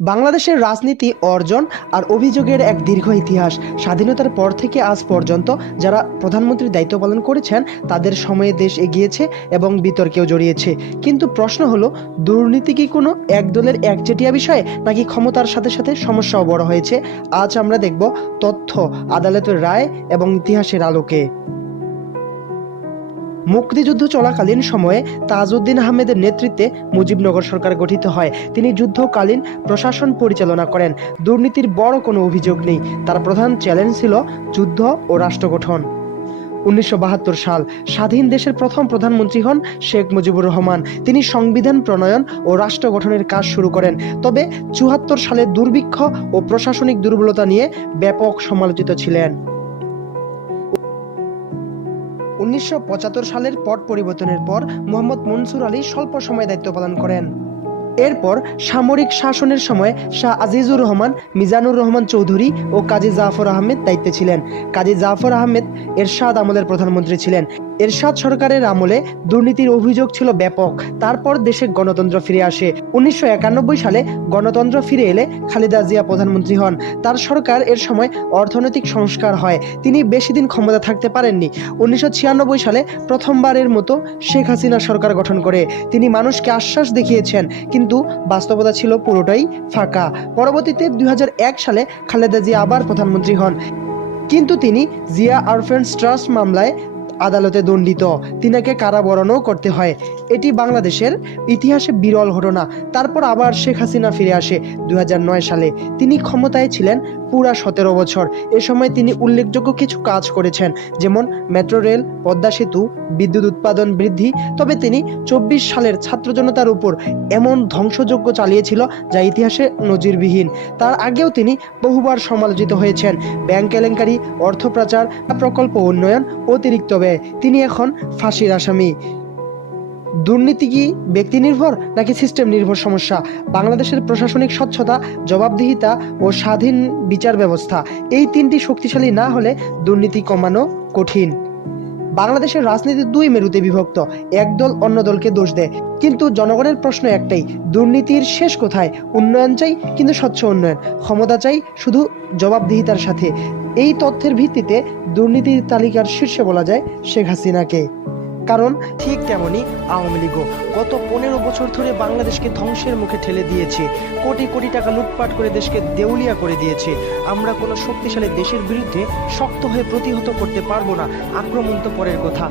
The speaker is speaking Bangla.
বাংলাদেশের রাজনীতি অর্জন আর অভিযোগের এক দীর্ঘ ইতিহাস। স্বাধীনতার পর থেকে আজ পর্যন্ত যারা প্রধানমন্ত্রীর দায়িত্ব পালন করেছেন তাদের সময়ে দেশ এগিয়েছে এবং বিতর্কেও জড়িয়েছে। কিন্তু প্রশ্ন হলো, দুর্নীতি কি কোনো এক দলের একচেটিয়া বিষয়, নাকি ক্ষমতার সাথে সাথে সমস্যাও বড় হয়েছে? আজ আমরা দেখব তথ্য, আদালতের রায় এবং ইতিহাসের আলোকে। মুক্তিযুদ্ধ চলাকালীন সময়ে তাজউদ্দিন আহমেদের নেতৃত্বে মুজিবনগর সরকার গঠিত হয়। তিনি যুদ্ধকালীন প্রশাসন পরিচালনা করেন। দুর্নীতির বড় কোনো অভিযোগ নেই। তার প্রধান চ্যালেঞ্জ ছিল যুদ্ধ ও রাষ্ট্র গঠন। 1972 সাল, স্বাধীন দেশের প্রথম প্রধানমন্ত্রী হন শেখ মুজিবুর রহমান। তিনি সংবিধান প্রণয়ন ও রাষ্ট্র গঠনের কাজ শুরু করেন। তবে 74 সালে দুর্ভিক্ষ ও প্রশাসনিক দুর্বলতা নিয়ে ব্যাপক সমালোচিত ছিলেন। 1975 সালের পট পরিবর্তনের পর মোহাম্মদ মনসুর আলী স্বল্প সময় দায়িত্ব পালন করেন। এরপর সামরিক শাসনের সময় শাহ আজিজুর রহমান, মিজানুর রহমান চৌধুরী ও কাজী জাফর আহমেদ দায়িত্বে ছিলেন। কাজী জাফর আহমেদ এরশাদ আমলের প্রধানমন্ত্রী ছিলেন। এরশাদ সরকারের আমলে দুর্নীতির অভিযোগ ছিল ব্যাপক। তারপর দেশে গণতন্ত্র ফিরে আসে। 1991 সালে গণতন্ত্র ফিরে এলে খালেদা জিয়া প্রধানমন্ত্রী হন। তার সরকার এর সময় অর্থনৈতিক সংস্কার হয়। তিনি বেশি দিন ক্ষমতা থাকতে পারেননি। 1996 সালে প্রথমবারের মতো শেখ হাসিনা সরকার গঠন করে। তিনি মানুষকে আশ্বাস দেখিয়েছেন, কিন্তু বাস্তবতা ছিল পুরোটাই ফাঁকা। পরবর্তীতে 2001 সালে খালেদা জিয়া আবার প্রধানমন্ত্রী হন, কিন্তু তিনি জিয়া অরফেন্স ট্রাস্ট মামলায় আদালতে দণ্ডিত। তিনাকে কারাবরণও করতে হয়। এটি বাংলাদেশের ইতিহাসে বিরল ঘটনা। তারপর আবার শেখ হাসিনা ফিরে আসে 2009 সালে। তিনি ক্ষমতায় ছিলেন পুরা 17 বছর। এ সময় তিনি উল্লেখযোগ্য কিছু কাজ করেছেন, যেমন মেট্রো রেল, পদ্মা সেতু, বিদ্যুৎ উৎপাদন বৃদ্ধি। তবে তিনি 24 সালের ছাত্র জনতার উপর এমন ধ্বংসযজ্ঞ চালিয়েছিল যা ইতিহাসে নজিরবিহীন। তার আগেও তিনি বহুবার সমালোচিত হয়েছেন। ব্যাংক কেলেঙ্কারি, অর্থ পাচার, প্রকল্প উন্নয়ন, অতিরিক্ত ব্যয়। তিনি এখন ফাঁসির আসামি। দুর্নীতি কি ব্যক্তি নির্ভর নাকি সিস্টেম নির্ভর সমস্যা? বাংলাদেশের প্রশাসনিক স্বচ্ছতা, জবাবদিহিতা ও স্বাধীন বিচার ব্যবস্থা, এই তিনটি শক্তিশালী না হলে দুর্নীতি কমানো কঠিন। বাংলাদেশের রাজনীতি দুই মেরুতে বিভক্ত। এক দল অন্য দলকে দোষ দেয়, কিন্তু জনগণের প্রশ্ন একটাই, দুর্নীতির শেষ কোথায়? উন্নয়ন চাই, কিন্তু স্বচ্ছ উন্নয়ন। ক্ষমতা চাই, শুধু জবাবদিহিতার সাথে। এই তথ্যের ভিত্তিতে দুর্নীতির তালিকার শীর্ষে বলা যায় শেখ হাসিনাকে। কারণ ঠিক তেমনি আওয়ামী লীগও গত 15 বছর ধরে বাংলাদেশকে ধ্বংসের মুখে ঠেলে দিয়েছে। কোটি কোটি টাকা লুটপাট করে দেশকে দেউলিয়া করে দিয়েছে। আমরা কোনো শক্তিশালী দেশের বিরুদ্ধে শক্ত হয়ে প্রতিহত করতে পারবো না। আক্রমণ তো পরের কথা।